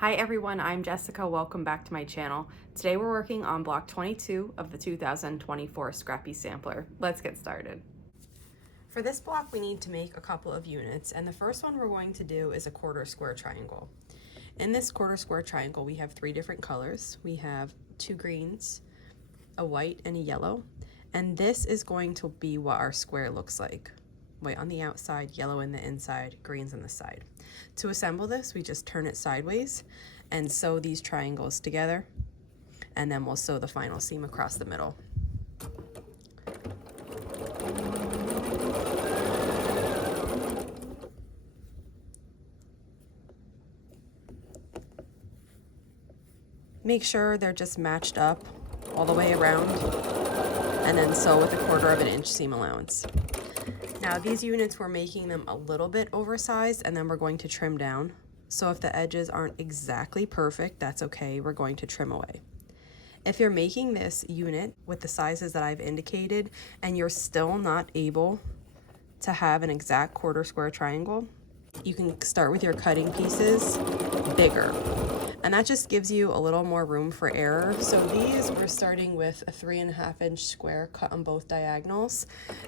Hi everyone, I'm Jessica. Welcome back to my channel. Today we're working on block 22 of the 2024 Scrappy Sampler. Let's get started. For this block, we need to make a couple of units, and the first one we're going to do is a quarter square triangle. In this quarter square triangle, we have three different colors. We have two greens, a white, and a yellow, and this is going to be what our square looks like. White on the outside, yellow in the inside, greens on the side. To assemble this, we just turn it sideways and sew these triangles together, and then we'll sew the final seam across the middle. Make sure they're just matched up all the way around, and then sew with 1/4 inch seam allowance. Now these units, we're making them a little bit oversized, and then we're going to trim down. So if the edges aren't exactly perfect, that's okay, we're going to trim away. If you're making this unit with the sizes that I've indicated and you're still not able to have an exact quarter square triangle, you can start with your cutting pieces bigger. And that just gives you a little more room for error. So these, we're starting with a 3.5 inch square cut on both diagonals.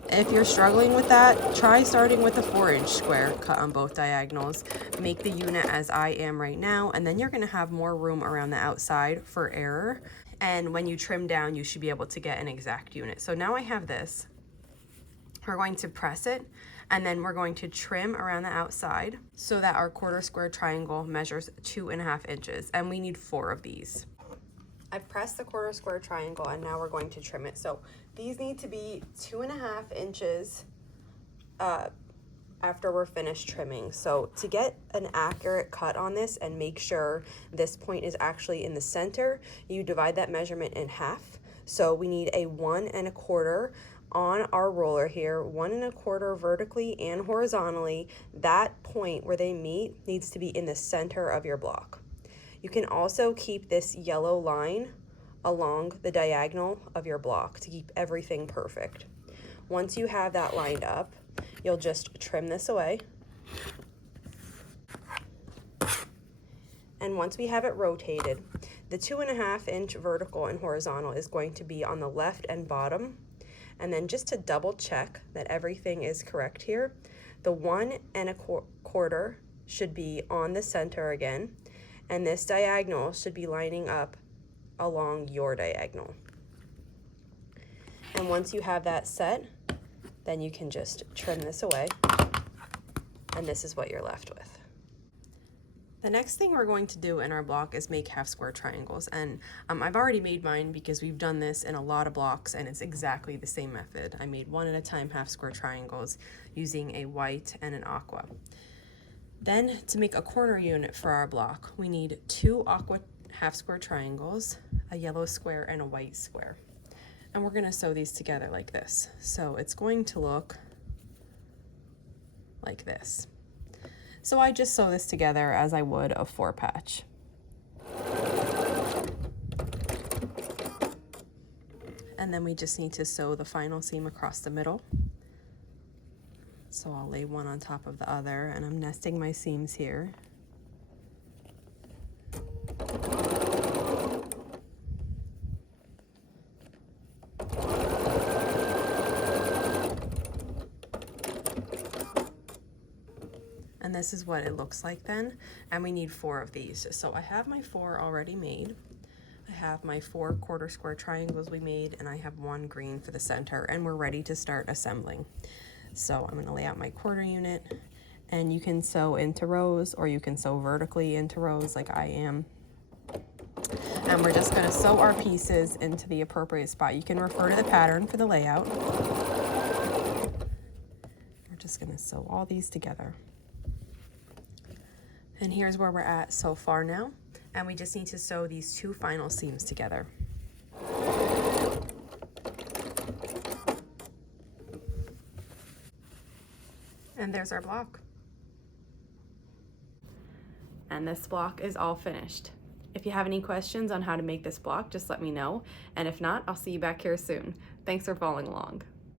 If you're struggling with that, try starting with a 4 inch square cut on both diagonals. Make the unit as I am right now, and then you're gonna have more room around the outside for error. And when you trim down, you should be able to get an exact unit. So now I have this. We're going to press it, and then we're going to trim around the outside so that our quarter square triangle measures 2.5 inches, and we need 4 of these. I've pressed the quarter square triangle, and now we're going to trim it. So these need to be 2.5 inches after we're finished trimming. So to get an accurate cut on this and make sure this point is actually in the center, you divide that measurement in half. So we need a 1 1/4 on our roller here, 1 1/4 vertically and horizontally. That point where they meet needs to be in the center of your block. You can also keep this yellow line along the diagonal of your block to keep everything perfect. Once you have that lined up, you'll just trim this away. And once we have it rotated, the 2.5 inch vertical and horizontal is going to be on the left and bottom. And then just to double check that everything is correct here, the 1 1/4 should be on the center again, and this diagonal should be lining up along your diagonal. And once you have that set, then you can just trim this away, and this is what you're left with. The next thing we're going to do in our block is make half square triangles, and I've already made mine because we've done this in a lot of blocks and it's exactly the same method. I made 1 at a time half square triangles using a white and an aqua. Then to make a corner unit for our block, we need 2 aqua half square triangles, a yellow square and a white square. And we're gonna sew these together like this. So it's going to look like this. So I just sew this together as I would a 4 patch. And then we just need to sew the final seam across the middle. So I'll lay one on top of the other, and I'm nesting my seams here. And this is what it looks like then, and we need 4 of these. So I have my 4 already made. I have my 4 quarter square triangles we made, and I have 1 green for the center, and we're ready to start assembling. So I'm gonna lay out my quarter unit, and you can sew into rows, or you can sew vertically into rows like I am. And we're just gonna sew our pieces into the appropriate spot. You can refer to the pattern for the layout. We're just gonna sew all these together. And here's where we're at so far now, and we just need to sew these 2 final seams together. And there's our block. And this block is all finished. If you have any questions on how to make this block, just let me know, and if not, I'll see you back here soon. Thanks for following along.